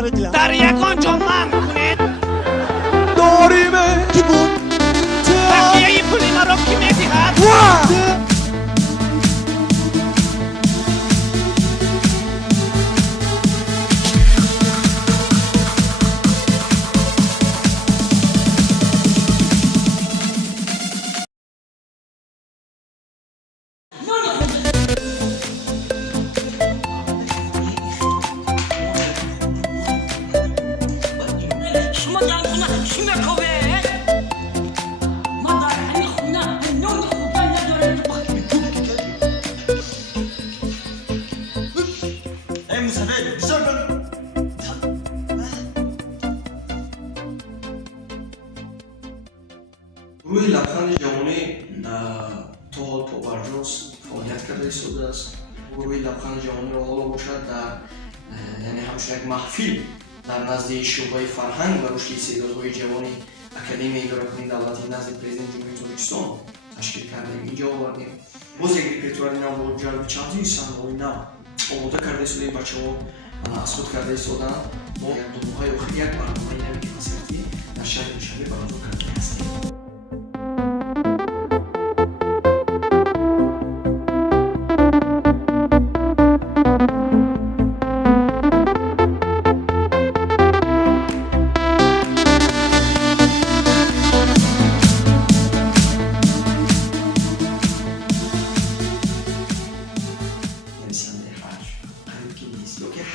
خارج در یکان جمع میکنید داریمه کی بود بقیه این پولی ما رو کی میدهد شما در خونه چی میکنه؟ ما در همین خونه نون خوردن نداریم ای موسفه بسار کن روی لبخند جوانی تا حال پابرجاست فعالیت کرده ایستاده است. روی لبخند جوانی را حالا باشد در یعنی همچون یک محفل در نزد شعبه فرهنگ و رشد استعدادهای جوانی اکادمی اداره کننده دولتی نزد پرزیدنت جمهوری تاجیکستان تشکیل کردیم. اینجا آوردیم باز یک ریپرتوار نو با جلب چندین صحنه‌های نو آماده کرده ایستاده. این بچه‌ها از خود کرده ایستادن. ما دو ماه‌های آخر یک برنامه نوی کنسرتی در شهر دوشنبه برگزار کرده هستیم.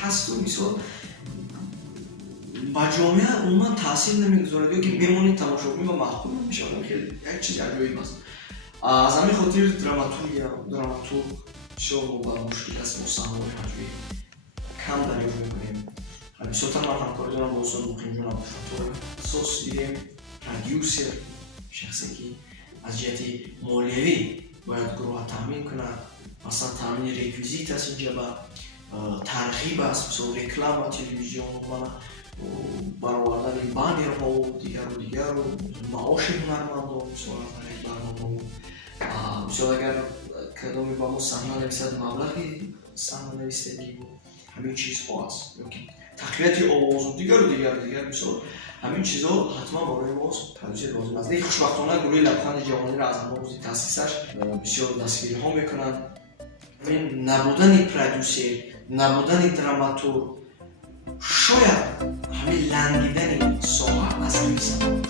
هست و مثال با جامعه عموما تاثیر نمیگذارد یا که بمونید تماشاگوی و محکوم میشه. خیلی یک چیز عجیبی است. از همین خاطر دراماتورگ شما با مشکل است با صحنه‌های حجمی کم دریافت میکنیم. بسیارتر من همکاری دارم با استاد مقیم جان عبدالفتاح. اساس دیدیم پرودیوسر شخصی که از جهت مالیوی باید گروه تامین کند. مثلا تامین ریکویزیت است اینجا با ترغیب است، مثل رکلام تلویزیون و برآوردن بانرها و دیگر و معاش هنرمندان مثل رکلام و مثل اگر کدامی با ما صحنه نویسد مبلغی صحنه نویسندگی و همین چیزها است. تقویت آواز و دیگر مثل همین چیزها حتما برای ما پرودوسر لازم است. خوشبختانه گروه لبخند جوانی را از همان روز تأسیسش بسیار دستگیری ها میکنند. نبودن پرودوسر، نبودن دراماتورگ شاید همین لنگیدن ساحه از همین سبب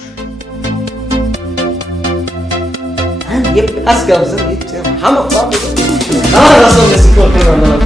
یه پس گمزن یه همه خواهم بودم رسان نسی کار کنم